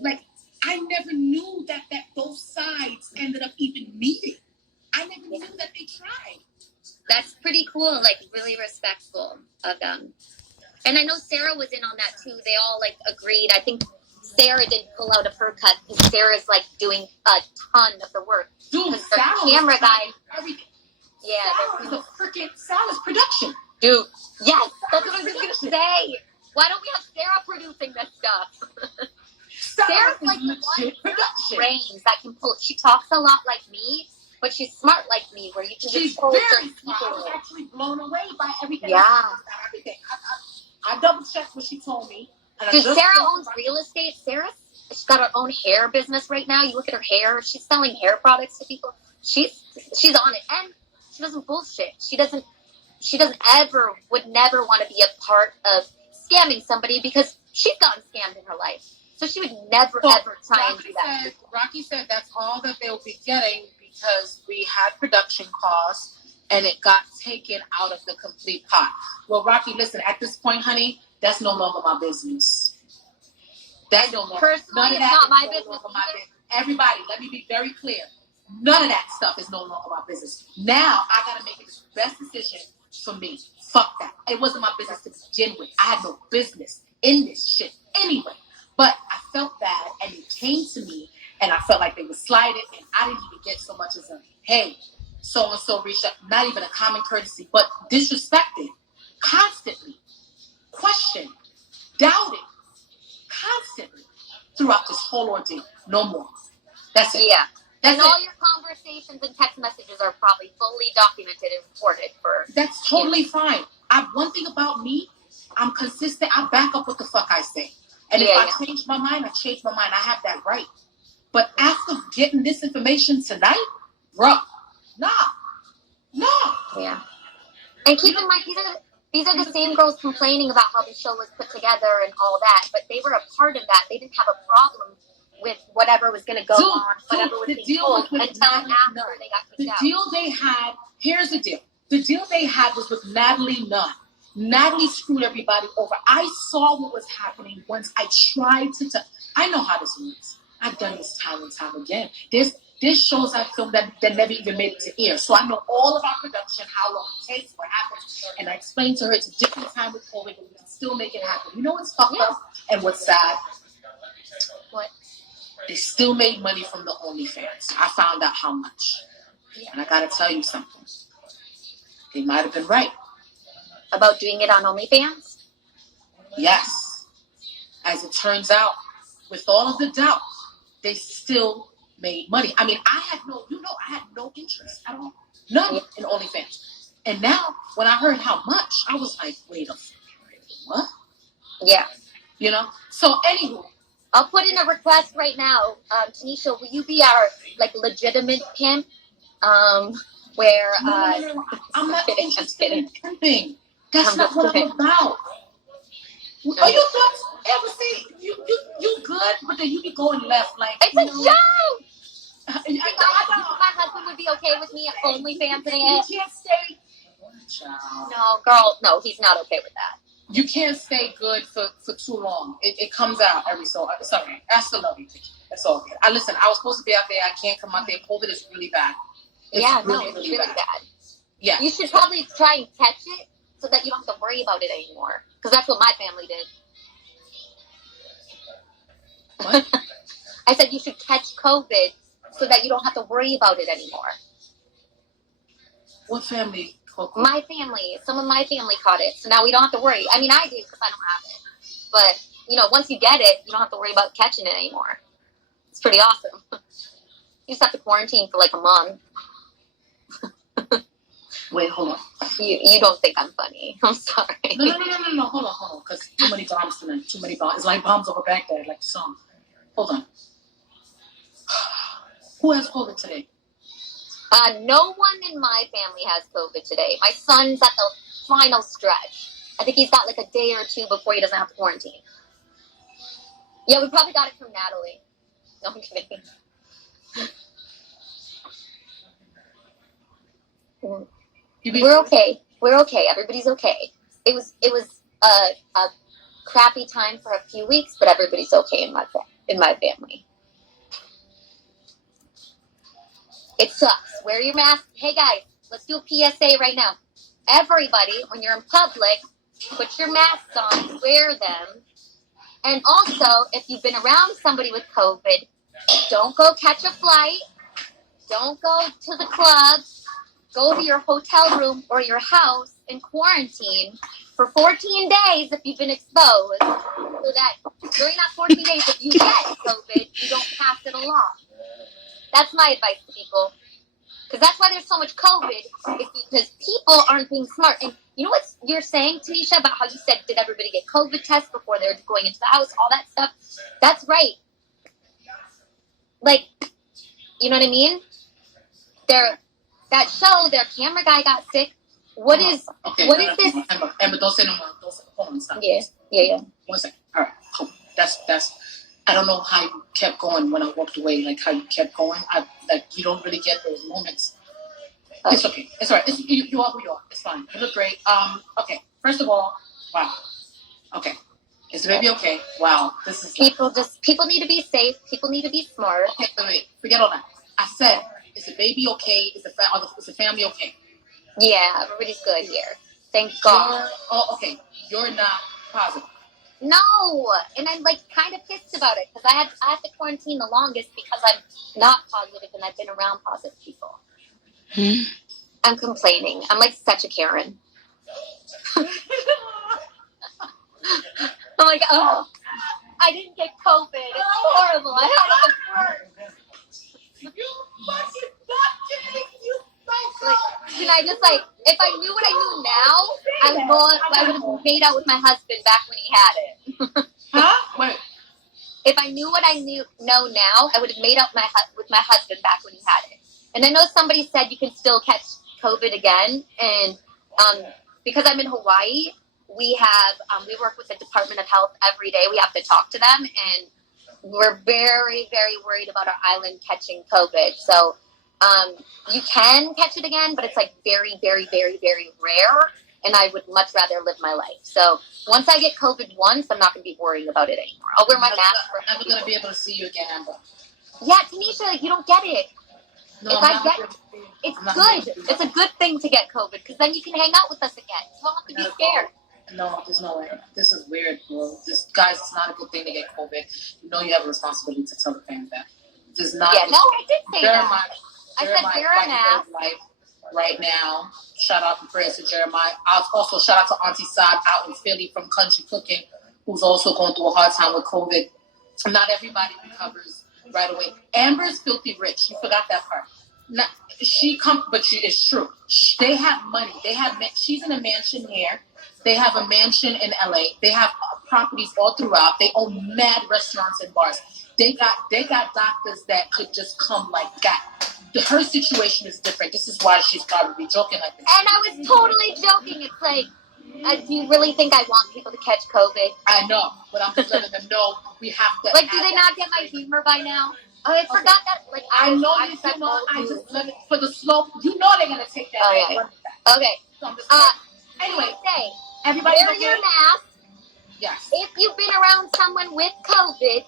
Like, I never knew that those sides ended up even meeting. I never knew that they tried. That's pretty cool, like really respectful of them. And I know Sarah was in on that too. They all like agreed. I think Sarah didn't pull out of her cut because Sarah's like doing a ton of the work. Dude, the camera guy, everything. Yeah, Sarah's production. Dude, yes, that's what I was gonna say. Why don't we have Sarah producing this stuff? Sarah's like the one brains that can pull. She talks a lot like me, but she's smart like me, where you can just pull certain people. I was actually blown away by everything. Yeah. Everything. I double checked what she told me. Dude, Sarah owns real estate. She's got her own hair business right now. You look at her hair. She's selling hair products to people. She's on it, and she doesn't bullshit. She would never want to be a part of scamming somebody because she's gotten scammed in her life. So she would never, ever try and do that. Rocky said that's all that they'll be getting because we had production costs and it got taken out of the complete pot. Well, Rocky, listen, at this point, honey, that's no longer my business. That's no longer. Personally, it's not my business. Everybody, let me be very clear. None of that stuff is no longer my business. Now, I got to make the best decision for me. Fuck that. It wasn't my business to begin with. I had no business in this shit anyway. But I felt bad, and it came to me, and I felt like they were slighted, and I didn't even get so much as a, hey, so-and-so reached out. Not even a common courtesy, but disrespected, constantly, questioned, doubted, constantly, throughout this whole ordeal. No more. That's it. Yeah. And all your conversations and text messages are probably fully documented and recorded for... That's totally fine. One thing about me, I'm consistent. I back up what the fuck I say. And if I change my mind, I change my mind. I have that right. But after getting this information tonight, bruh, nah. Yeah. And keep in mind, these are the same girls complaining about how the show was put together and all that, but they were a part of that. They didn't have a problem with whatever was going to go on, whatever was being told, until after they got kicked out. The deal they had, here's the deal. The deal they had was with Natalie Nunn. Natalie screwed everybody over. I saw what was happening once I tried to I know how this works. I've done this time and time again. There's shows I filmed that never even made it to air. So I know all of our production, how long it takes, what happens. And I explained to her it's a different time with COVID, but we can still make it happen. You know what's fucked up and what's sad? What? They still made money from the OnlyFans. I found out how much. Yeah. And I got to tell you something. They might have been right. About doing it on OnlyFans? Yes. As it turns out, with all of the doubt, they still made money. I mean, I had no interest at all. None in OnlyFans. And now, when I heard how much, I was like, wait a second. What? Yeah. You know? So, anywho. I'll put in a request right now. Tanisha, will you be our, legitimate pimp? Where, No. I'm not interested in pimping. That's not what I'm about. Are you ever see you good, but then you be going left like it's a joke. My husband would be okay with me OnlyFans it. You can't stay. No, girl, no, he's not okay with that. You can't stay good for too long. It comes out every so. It's okay. That's the love you take. That's all good. I was supposed to be out there. I can't come out there. COVID is really bad. It's really bad. Yeah. You should probably try and catch it so that you don't have to worry about it anymore. Because that's what my family did. What? I said you should catch COVID so that you don't have to worry about it anymore. What family? My family. Some of my family caught it. So now we don't have to worry. I mean, I do because I don't have it. But, once you get it, you don't have to worry about catching it anymore. It's pretty awesome. You just have to quarantine for a month. Wait, hold on. You don't think I'm funny. I'm sorry. No. Hold on. Because too many bombs tonight. Too many bombs. It's like bombs over Baghdad, like the song. Hold on. Who has COVID today? No one in my family has COVID today. My son's at the final stretch. I think he's got a day or two before he doesn't have to quarantine. Yeah, we probably got it from Natalie. No, I'm kidding. We're okay. We're okay. Everybody's okay. It was a crappy time for a few weeks, but everybody's okay in my family. in my family. It sucks. Wear your mask. Hey guys, let's do a PSA right now. Everybody, when you're in public, put your masks on, wear them. And also, if you've been around somebody with COVID, don't go catch a flight. Don't go to the club. Go to your hotel room or your house in quarantine for 14 days if you've been exposed. So that during that 14 days, if you get COVID, you don't pass it along. That's my advice to people. Because that's why there's so much COVID, is because people aren't being smart. And you know what you're saying, Tanisha, about how you said, did everybody get COVID tests before they're going into the house, all that stuff? That's right. Like, you know what I mean? That show, their camera guy got sick. What is this? Emma, don't say no more. Hold on, stop. Yeah. 1 second. All right, cool. That's. I don't know how you kept going when I walked away. Like how you kept going. You don't really get those moments. It's okay. It's all right. You are who you are. It's fine. You look great. Okay. First of all, wow. Okay. Is the baby okay? Wow. This is people need to be safe. People need to be smart. Okay, wait. Forget all that. I said, is the baby okay? Is the family okay? Yeah, everybody's good here. Thank God. Okay. You're not positive. No, and I'm like kind of pissed about it because I had to quarantine the longest because I'm not positive and I've been around positive people. I'm complaining. I'm like such a Karen. I'm like, oh, I didn't get COVID. It's horrible. I had it at work. You fucking not you can I just if I knew what I knew now, I would have made out with my husband back when he had it. Huh? Wait. If I knew what I know now, I would have made out with my husband back when he had it. And I know somebody said you can still catch COVID again, and because I'm in Hawaii, we work with the Department of Health every day. We have to talk to them, and we're very, very worried about our island catching COVID. So you can catch it again, but it's like very, very, very, very rare, and I would much rather live my life. So once I get COVID once, I'm not going to be worrying about it anymore. I'll wear my mask. I'm never going to be able to see you again, Amber. Yeah, Tanisha, you don't get it. No, it's good. It's a good thing to get COVID because then you can hang out with us again. You don't have to be scared. No, there's no way. This is weird, bro. Guys, it's not a good thing to get COVID. You know you have a responsibility to tell the family that. This is not. Yeah, no, I did say that. I said wear a mask. Right now, shout out and prayers to Jeremiah. I'll also shout out to Auntie Saad out in Philly from Country Cooking, who's also going through a hard time with COVID. Not everybody recovers right away. Amber's filthy rich. You forgot that part. But it's true. They have money. She's in a mansion here. They have a mansion in LA. They have properties all throughout. They own mad restaurants and bars. They got doctors that could just come like that. Her situation is different. This is why she's probably joking like this. And I was totally joking. It's like, do you really think I want people to catch COVID? I know, but I'm just letting them know we have to. Like, do they not get my humor by now? Oh, I forgot that. Like, I know you do not. I just let it for the slope. You know they're gonna take that. Oh, yeah. Okay. So anyway, everybody wear your mask. Yes. If you've been around someone with COVID,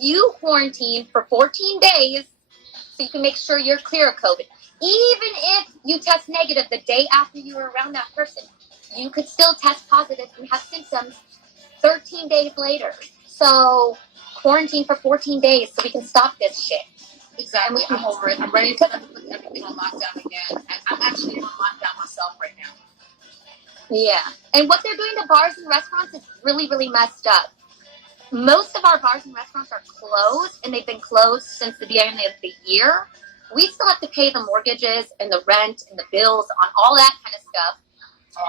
you quarantine for 14 days so you can make sure you're clear of COVID. Even if you test negative the day after you were around that person, you could still test positive and have symptoms 13 days later. So quarantine for 14 days so we can stop this shit. Exactly. I'm over it. I'm ready to put everything on lockdown again. And I'm actually on lockdown myself right now. Yeah. And what they're doing to bars and restaurants is really, really messed up. Most of our bars and restaurants are closed, and they've been closed since the beginning of the year. We still have to pay the mortgages and the rent and the bills on all that kind of stuff.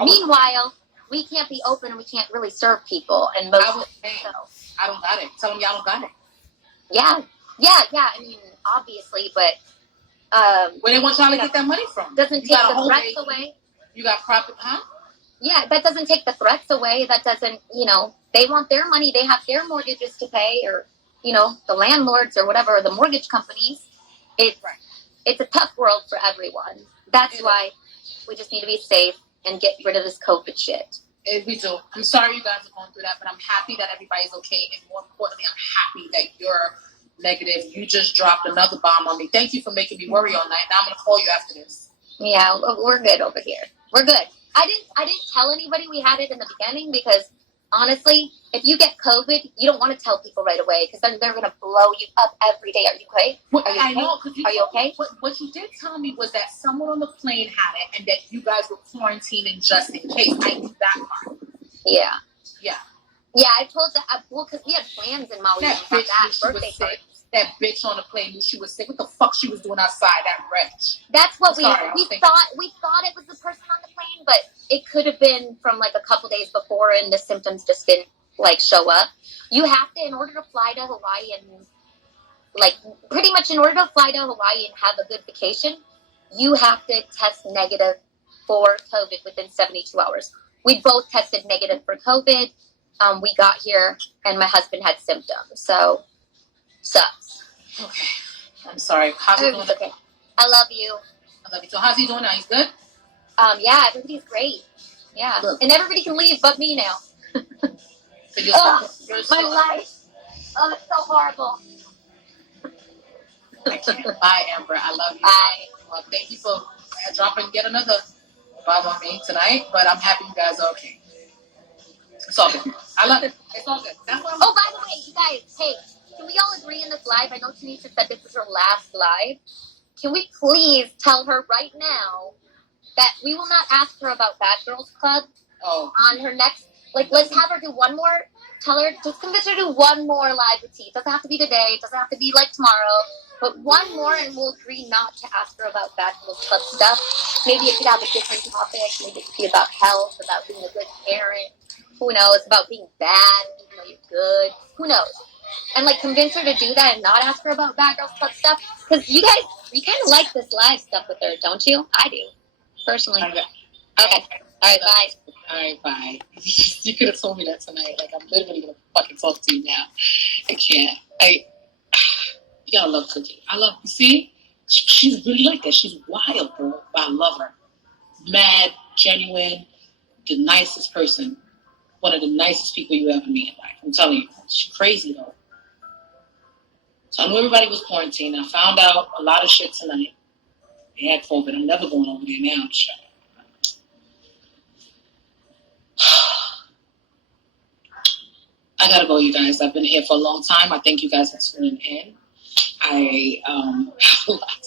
Meanwhile, we can't be open and we can't really serve people. And most I don't got it. Tell them y'all don't got it. Yeah. I mean, obviously, but where they want y'all to get that money from? Doesn't take the threats away. You got profit, huh? Yeah, that doesn't take the threats away. That doesn't, they want their money. They have their mortgages to pay, or, the landlords or whatever, the mortgage companies. It's a tough world for everyone. That's why we just need to be safe and get rid of this COVID shit. We do. I'm sorry you guys are going through that, but I'm happy that everybody's okay. And more importantly, I'm happy that you're negative. You just dropped another bomb on me. Thank you for making me worry all night. Now I'm going to call you after this. Yeah, we're good over here. We're good. I didn't tell anybody we had it in the beginning because honestly, if you get COVID, you don't want to tell people right away because then they're going to blow you up every day. Are you okay? I know. Are you okay? What you did tell me was that someone on the plane had it and that you guys were quarantining just in case. I knew that part. Yeah. Yeah. Yeah, I told that. Well, because we had plans in Maui that about that birthday party. That bitch on the plane knew she was sick. What the fuck she was doing outside? That wretch. That's what we thought. We thought it was the person on the plane, but it could have been from like a couple days before, and the symptoms just didn't like show up. You have to, in order to fly to Hawaii and like pretty much in order to fly to Hawaii and have a good vacation, you have to test negative for COVID within 72 hours. We both tested negative for COVID. We got here, and my husband had symptoms, so sucks. Okay. I'm sorry. How's he doing? Okay. I love you. I love you. So how's he doing now? He's good? Yeah, everybody's great. Yeah. Look. And everybody can leave but me now. So my life. Oh, it's so horrible. I can't. Bye, Amber. I love you. Bye. Well, thank you for dropping yet another bomb on me tonight, but I'm happy you guys are okay. It's all good. I love it. It's all good. That's what I'm by the way, you guys, hey, can we all agree in this live? I know Tanisha said this is her last live. Can we please tell her right now that we will not ask her about Bad Girls Club on her next, like, let's have her do one more, just convince her to do one more live with T. It doesn't have to be today. It doesn't have to be, like, tomorrow. But one more, and we'll agree not to ask her about Bad Girls Club stuff. Maybe it could have a different topic. Maybe it could be about health, about being a good parent. Who knows? About being bad, even though you're good. Who knows? And, like, convince her to do that and not ask her about Bad Girls Club stuff. Because you guys, you kind of like this live stuff with her, don't you? I do, personally. Okay. All right, bye. All right, bye. You could have told me that tonight. Like, I'm literally going to fucking talk to you now. I can't. You gotta love Cookie. You see? She's really like that. She's wild, bro. But I love her. Mad, genuine, the nicest person. One of the nicest people you ever meet in life. I'm telling you. She's crazy, though. So I knew everybody was quarantined. I found out a lot of shit tonight. They had COVID. I'm never going over there now. I gotta go, you guys. I've been here for a long time. I thank you guys for tuning in. I have a lot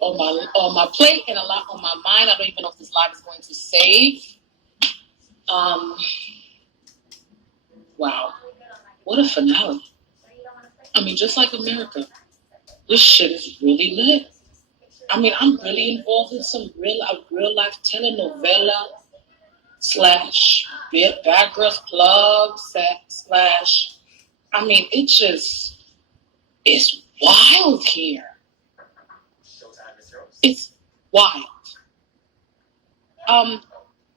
on my plate and a lot on my mind. I don't even know if this live is going to save. Wow. What a finale. I mean, just like America, this shit is really lit. I mean, I'm really involved in some real life telenovela / Bad Girls Club / I mean, it's wild here. It's wild.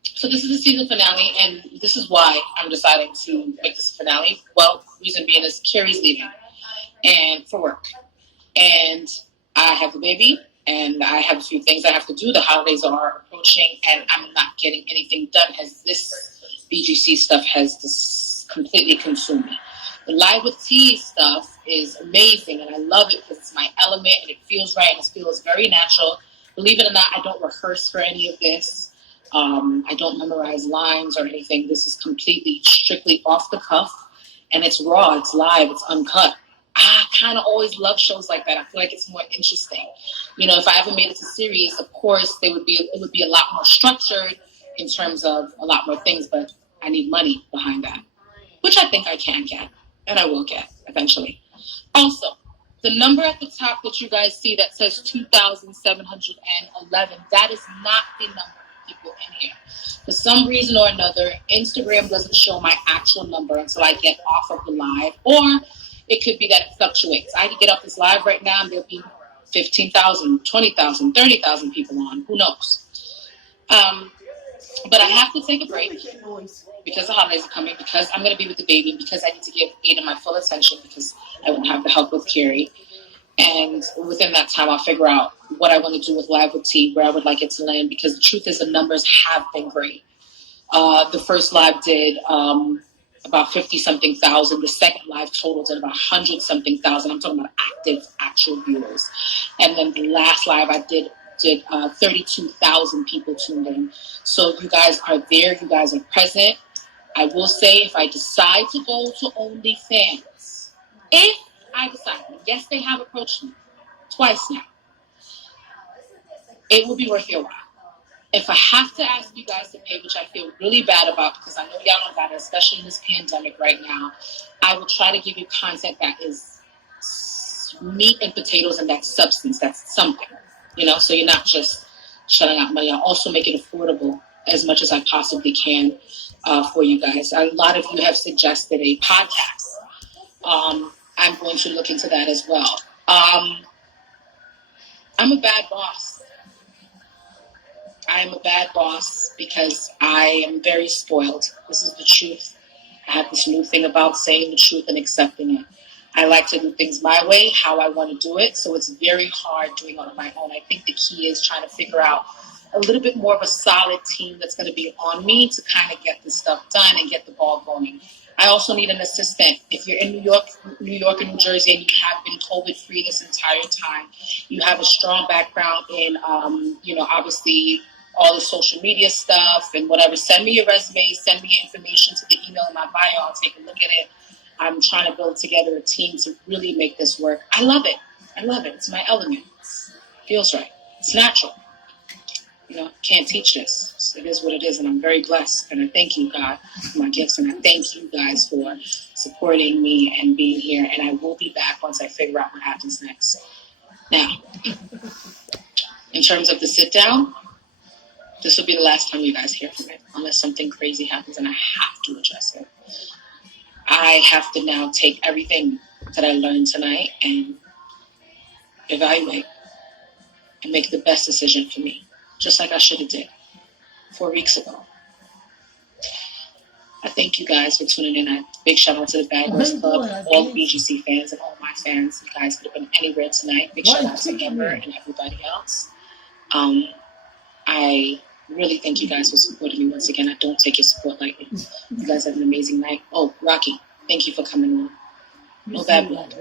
So this is the season finale, and this is why I'm deciding to make this finale. Well, reason being is Carrie's leaving and for work. And I have the baby, and I have a few things I have to do. The holidays are approaching, and I'm not getting anything done as this BGC stuff has just completely consumed me. The Live with T stuff is amazing, and I love it because it's my element, and it feels right, and it feels very natural. Believe it or not, I don't rehearse for any of this. I don't memorize lines or anything. This is completely, strictly off the cuff, and it's raw, it's live, it's uncut. I kind of always love shows like that. I feel like it's more interesting. You know, if I ever made it to series, of course, it would be a lot more structured in terms of a lot more things, but I need money behind that, which I think I can get, and I will get eventually. Also, the number at the top that you guys see that says 2,711, that is not the number of people in here. For some reason or another, Instagram doesn't show my actual number until I get off of the live, or it could be that it fluctuates. I could get off this live right now and there'll be 15,000, 20,000, 30,000 people on. Who knows? But I have to take a break because the holidays are coming, because I'm going to be with the baby, because I need to give Ada my full attention, because I won't have the help with Carrie. And within that time, I'll figure out what I want to do with Live with T, where I would like it to land, because the truth is the numbers have been great. The first live did about 50-something thousand. The second live totaled at about 100-something thousand. I'm talking about active, actual viewers. And then the last live I did 32,000 people tuned in. So you guys are there. You guys are present. I will say, if I decide to go to OnlyFans, if I decide, yes, they have approached me twice now, it will be worth your while. If I have to ask you guys to pay, which I feel really bad about because I know y'all don't got it, especially in this pandemic right now, I will try to give you content that is meat and potatoes and that's substance, that's something, so you're not just shelling out money. I'll also make it affordable as much as I possibly can for you guys. A lot of you have suggested a podcast. I'm going to look into that as well. I'm a bad boss. I am a bad boss because I am very spoiled. This is the truth. I have this new thing about saying the truth and accepting it. I like to do things my way, how I want to do it. So it's very hard doing it on my own. I think the key is trying to figure out a little bit more of a solid team that's going to be on me to kind of get this stuff done and get the ball going. I also need an assistant. If you're in New York and New Jersey and you have been COVID-free this entire time, you have a strong background in, obviously all the social media stuff and whatever, send me your resume, send me your information to the email in my bio. I'll take a look at it. I'm trying to build together a team to really make this work. I love it. It's my element. It feels right. It's natural. Can't teach this. It is what it is, and I'm very blessed. And I thank you, God, for my gifts, and I thank you guys for supporting me and being here. And I will be back once I figure out what happens next. Now, in terms of the sit down, this will be the last time you guys hear from it, unless something crazy happens and I have to address it. I have to now take everything that I learned tonight and evaluate and make the best decision for me, just like I should have did 4 weeks ago. I thank you guys for tuning in. A big shout out to the Bad Girls Club, all the BGC fans and all my fans. You guys could have been anywhere tonight. Big shout out to Amber and everybody else. I really thank you guys for supporting me once again. I don't take your support lightly. You guys have an amazing night. Oh, Rocky, thank you for coming on. No bad blood.